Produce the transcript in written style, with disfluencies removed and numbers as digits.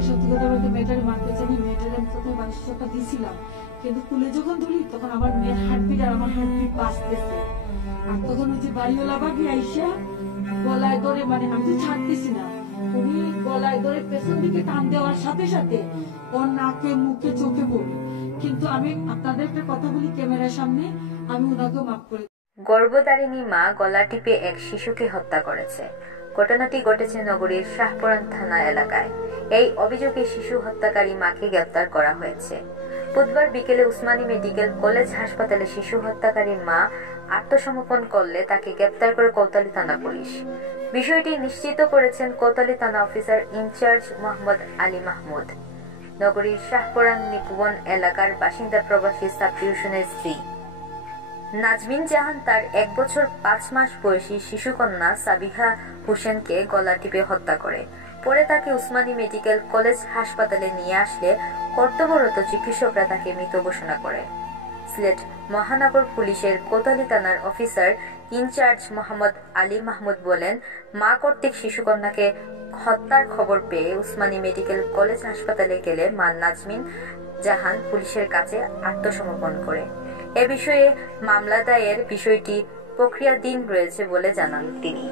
আমি সত্যি কথা বলতে মেয়েটারে মারতে চাই, মেয়েটারে আমি প্রথমে 22 টাকা দিয়েছিলাম, কিন্তু কুলে যখন ধরি তখন আমার মেয়ের হার্টবিট আর আমার হার্টবিট বাঁচতেছে। আর তখন ওই যে বাড়িওয়ালা বাকি আইসা গলায় ধরে, মানে আমি তো ছাড়তেছি না, উনি গলায় ধরে পেছন দিকে টান দেওয়ার সাথে সাথে ওর নাকে মুখে চোখে বমি। কিন্তু আমি আপনাদের একটা কথা বলি ক্যামেরার সামনে, আমি ওনাকে মাফ করে। গর্ভধারিণী মা গলা টিপে এক শিশুকে হত্যা করেছে। ঘটনাটি ঘটেছে নগরীর শাহপুরান থানা এলাকায়। এই অভিযোগে শিশু হত্যাকারী মাকে গ্রেপ্তার করা হয়েছে। বুধবার বিকেলে উসমানী মেডিকেল কলেজ হাসপাতালে শিশু হত্যাকারীর মা আত্মসমর্পণ করলে তাকে গ্রেপ্তার করে কোতোয়ালি থানা পুলিশ। বিষয়টি নিশ্চিত করেছেন কোতোয়ালি থানা অফিসার ইনচার্জ মোহাম্মদ আলী মাহমুদ। নগরীর শাহপুরান নিপুবন এলাকার বাসিন্দা প্রবাসী সাব টিউশনের স্ত্রী নাজমিন জাহান তার 1 বছর 5 মাস বয়সী শিশুকন্যা সাবিহা হোসেনকে গলা টিপে হত্যা করে। পরে তাকে উসমানী মেডিকেল কলেজ হাসপাতালে নিয়ে আসলে কর্তব্যরত চিকিৎসকরা তাকে মৃত ঘোষণা করে। সিলেট মহানগর পুলিশের কোতোয়ালি থানার অফিসার ইনচার্জ মোহাম্মদ আলী মাহমুদ বলেন, মা কর্তৃক শিশুকন্যাকে হত্যার খবর পেয়ে উসমানী মেডিকেল কলেজ হাসপাতালে গেলে মা নাজমিন জাহান পুলিশের কাছে আত্মসমর্পণ করে। এ বিষয়ে মামলা দায়ের বিষয়টি প্রক্রিয়াধীন রয়েছে বলে জানান তিনি।